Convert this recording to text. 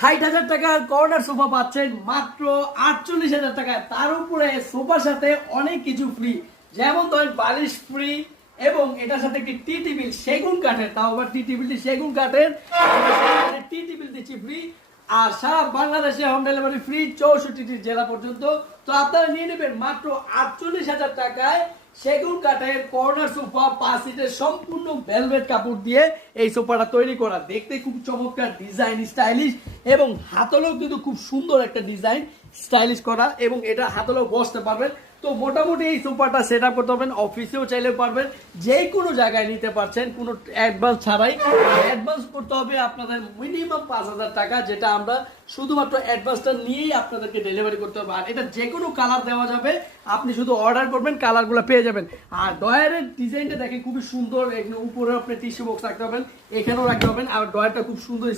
60,000 টাকার corner sofa পাচ্ছেন মাত্র 48,000 টাকায়। তার উপরে সোফার সাথে অনেক কিছু ফ্রি, যেমন ধরেন বালিশ ফ্রি, এবং এটার সাথে একটি টি টেবিল সেগুন কাঠের, তাও আবার টি টেবিলটি সেগুন কাঠের, টি টেবিল দিচ্ছি ফ্রি। আর সারা বাংলাদেশে হোম ডেলিভারি ফ্রি 64টি জেলা পর্যন্ত। তো আপনারা নিয়ে নেবেন মাত্র 48,000 টাকায় সেগুন কাঠের কর্নার সোফা 5 সিটের সম্পূর্ণ ভেলভেট কাপড় দিয়ে এই সোফাটা তৈরি করা। দেখতে খুব চমৎকার ডিজাইন, স্টাইলিশ, এবং হাতলেও কিন্তু খুব সুন্দর একটা ডিজাইন স্টাইলিশ করা, এবং এটা হাতলেও বসতে পারবেন। তো মোটামুটি এই সোফাটা সেট আপ করতে পারবেন, অফিসেও চাইলে পারবেন, যে কোনো জায়গায় নিতে পারছেন কোনো অ্যাডভান্স ছাড়াই। অ্যাডভান্স করতে হবে আপনাদের মিনিমাম 5,000 টাকা, যেটা আমরা শুধুমাত্র অ্যাডভান্সটা নিয়েই আপনাদেরকে ডেলিভারি করতে হবে। আর এটা যে কোনো কালার দেওয়া যাবে, আপনি শুধু অর্ডার করবেন, কালারগুলো পেয়ে যাবেন। আর ডয়ারের ডিজাইনটা দেখেন খুবই সুন্দর, এখানে উপরে আপনি টিস্যু বক্স রাখতে পারবেন, এখানেও রাখতে পারবেন। আর ডয়ারটা খুব সুন্দর